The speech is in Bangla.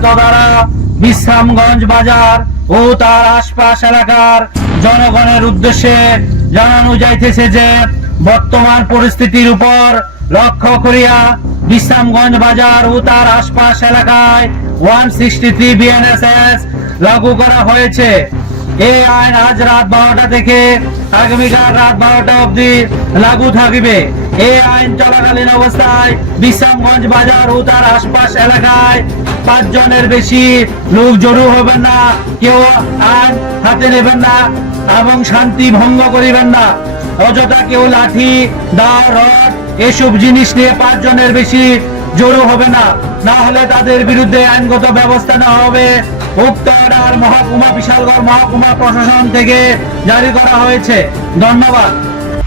দ্বারা বিশ্রামগঞ্জ বাজার ও তার আশপাশ এলাকার জনগণের উদ্দেশ্যে জানানো যাইতেছে যে, বর্তমান পরিস্থিতির উপর লক্ষ্য করিয়া বিশ্রামগঞ্জ বাজার ও তার আশপাশ এলাকায় ওয়ান সিক্সটি থ্রি বিএনএসএস লাগু করা হয়েছে। এই আইন আজ রাত বারোটা থেকে আগামীকাল রাত বারোটা অবধি লাগু থাকবে। এই আইন চলাকালীন অবস্থায় বিশ্রামগঞ্জ বাজার ও তার আশপাশ এলাকায় পাঁচজনের বেশি লোক জড়ো হবেন না। কেউ আইন হাতে নেবেন না এবং শান্তি ভঙ্গ করিবেন না। অযথা কেউ লাঠি দা রড এসব জিনিস নিয়ে পাঁচ জনের বেশি জড়ো হবে না। না হলে তাদের বিরুদ্ধে আইনগত ব্যবস্থা নেওয়া হবে। উক্ত অর্ডার মহকুমা, বিশালগড় মহকুমা প্রশাসন থেকে জারি করা হয়েছে। ধন্যবাদ।